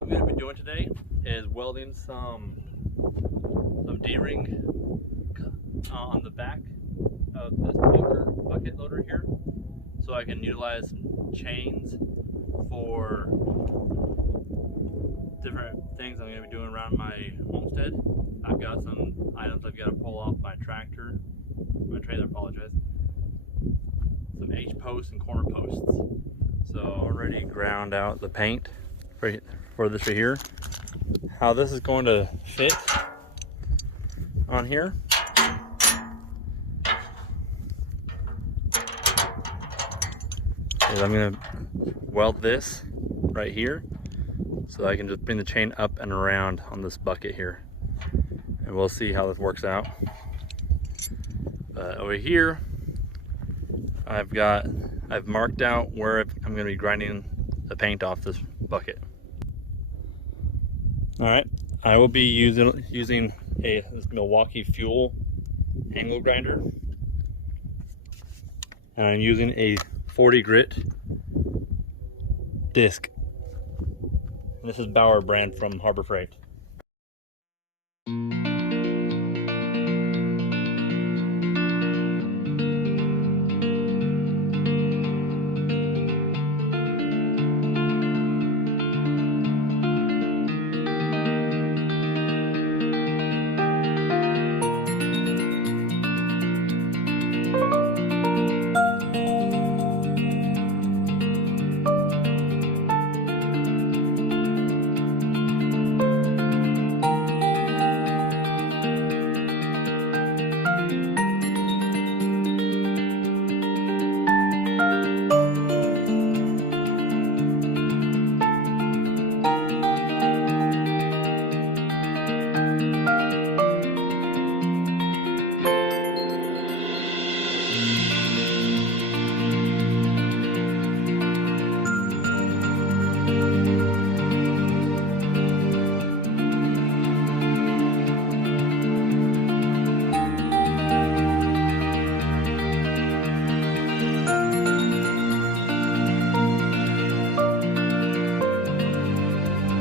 What I'm going to be doing today is welding some D-ring on the back of this bucket loader here, so I can utilize some chains for different things I'm going to be doing around my homestead. I've got some items I've got to pull off my tractor, my trailer, apologize. Some H-posts and corner posts. So already ground out the paint for this right here. How this is going to fit on here. Is I'm going to weld this right here so I can just bring the chain up and around on this bucket here, and we'll see how this works out. Over here I've marked out where I'm going to be grinding the paint off this bucket. All right, I will be using this Milwaukee Fuel angle grinder, and I'm using a 40 grit disc. This is Bauer brand from Harbor Freight.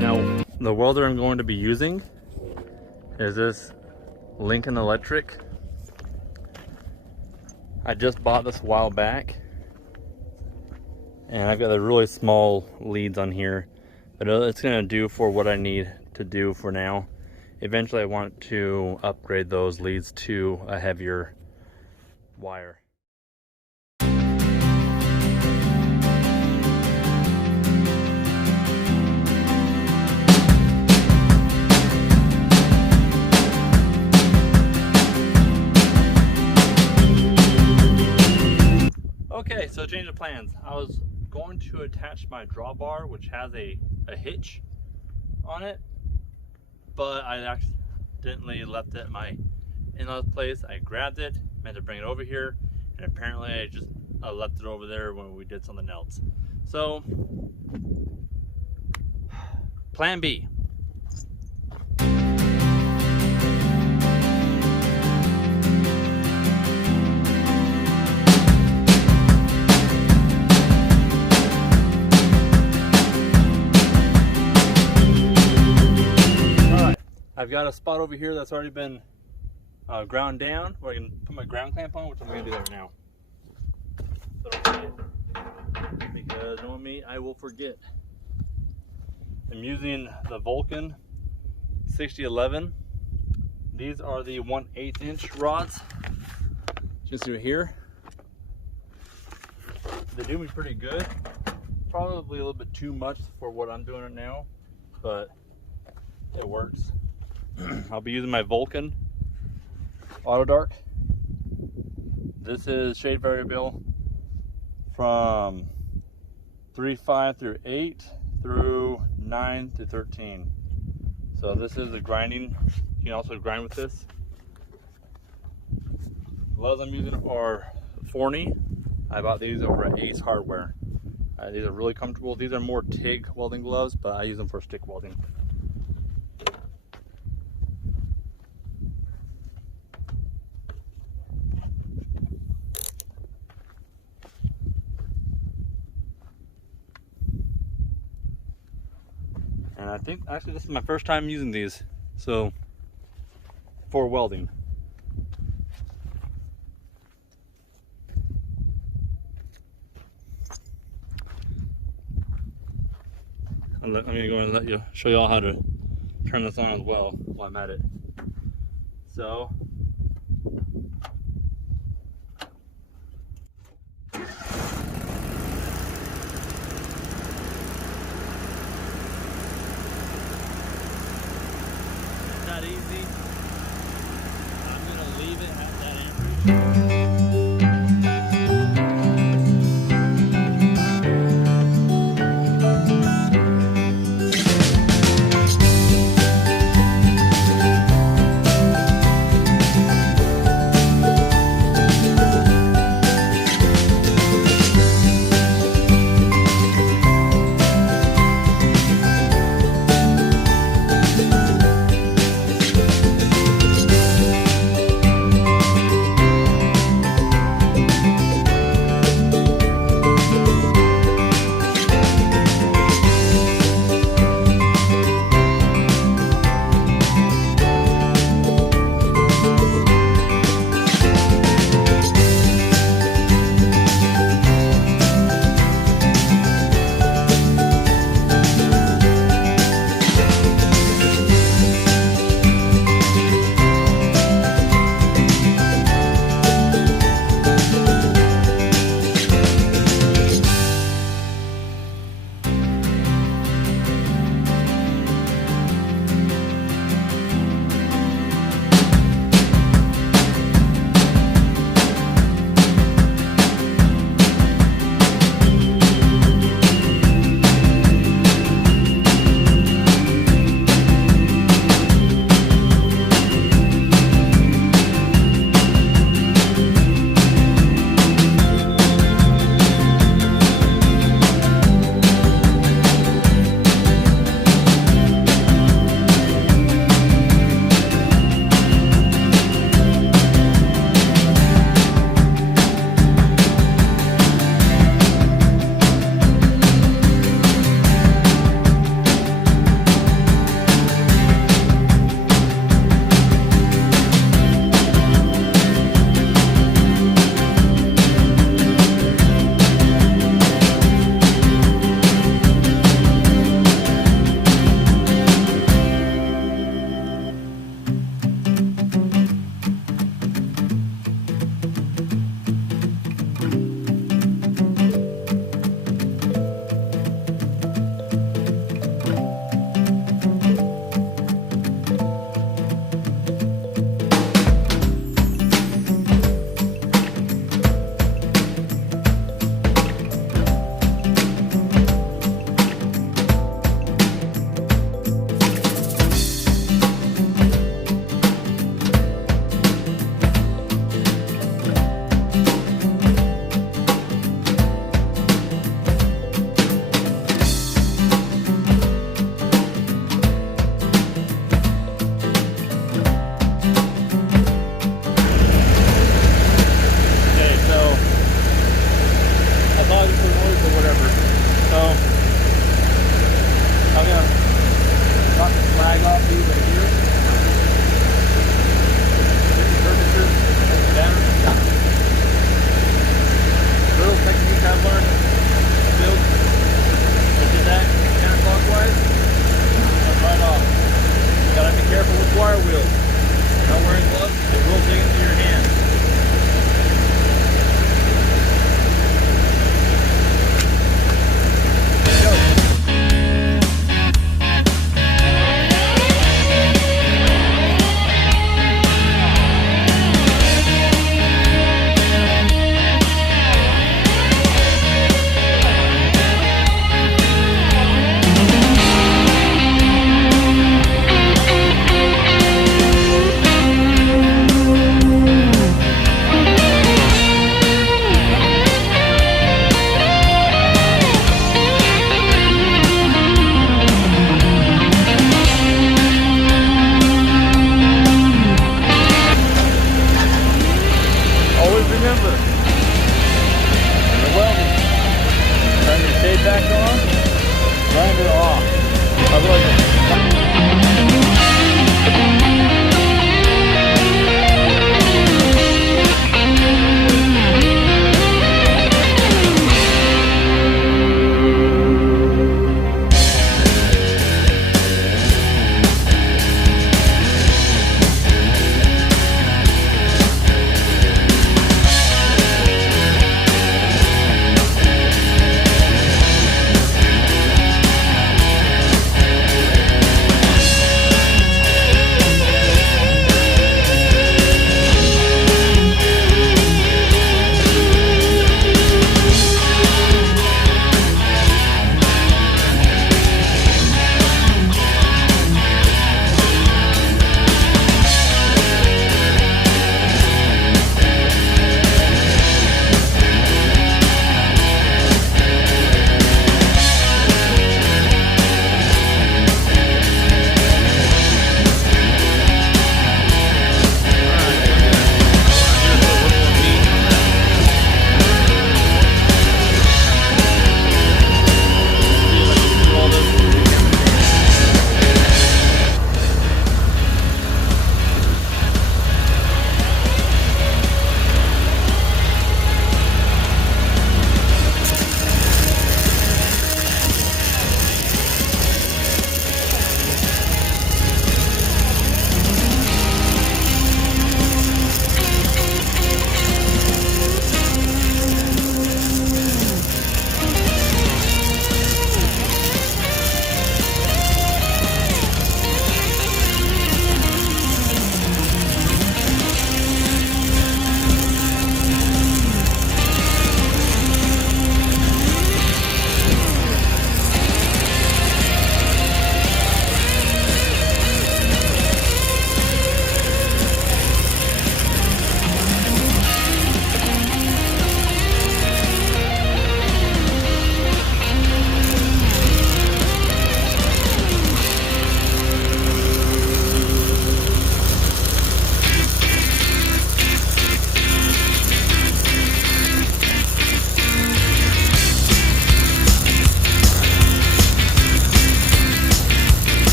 Now, the welder I'm going to be using is this Lincoln Electric. I just bought this a while back, and I've got the really small leads on here, but it's going to do for what I need to do for now. Eventually I want to upgrade those leads to a heavier wire. Okay, so change of plans. I was going to attach my drawbar, which has a hitch on it, but I accidentally left it at my in-laws place. I grabbed it, meant to bring it over here, and apparently I just left it over there when we did something else. So, plan B. I've got a spot over here that's already been ground down where I can put my ground clamp on, which I'm going to do that right now. So don't forget, because knowing me, I will forget. I'm using the Vulcan 6011. These are the 1/8 inch rods. You can see right here. They do me pretty good. Probably a little bit too much for what I'm doing right now, but it works. I'll be using my Vulcan Auto Dark. This is shade variable from 3.5 through 8 through 9 to 13. So this is the grinding. You can also grind with this. The gloves I'm using are Forney. I bought these over at Ace Hardware. These are really comfortable. These are more TIG welding gloves, but I use them for stick welding. And I think actually this is my first time using these, so for welding. I'm gonna go and show y'all how to turn this on as well while I'm at it. So that easy. I'm gonna leave it at that amperage.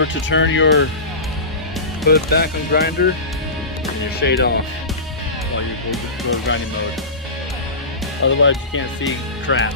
Remember to turn your hood back on grinder and your shade off while you go to grinding mode. Otherwise you can't see crap.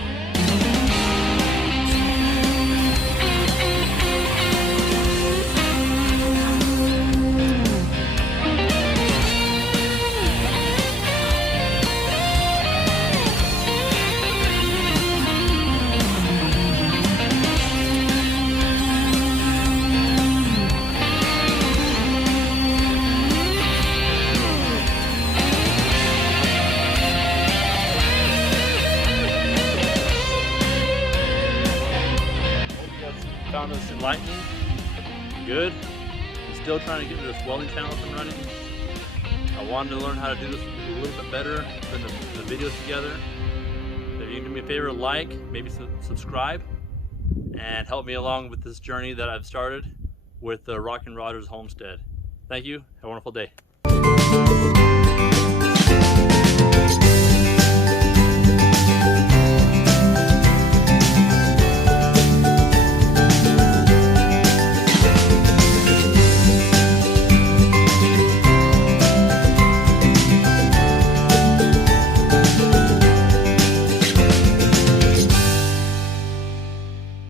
Found this enlightening. Good. I'm still trying to get this welding channel up and running. I wanted to learn how to do this a little bit better, putting the videos together. If you can do me a favor, like, maybe subscribe, and help me along with this journey that I've started with the Rockin' Rodders Homestead. Thank you. Have a wonderful day.